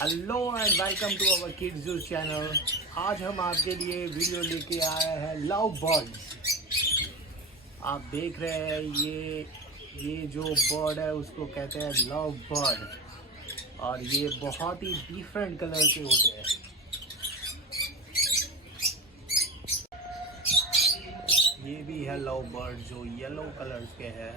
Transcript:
Hello and welcome to our kids zoo channel. आज हम आपके लिए वीडियो लेके आए हैं लव बर्ड्स। आप देख रहे हैं ये जो बर्ड है उसको कहते हैं लव बर्ड और ये बहुत ही डिफरेंट कलर के होते हैं। ये भी है लव बर्ड जो येलो कलर के है।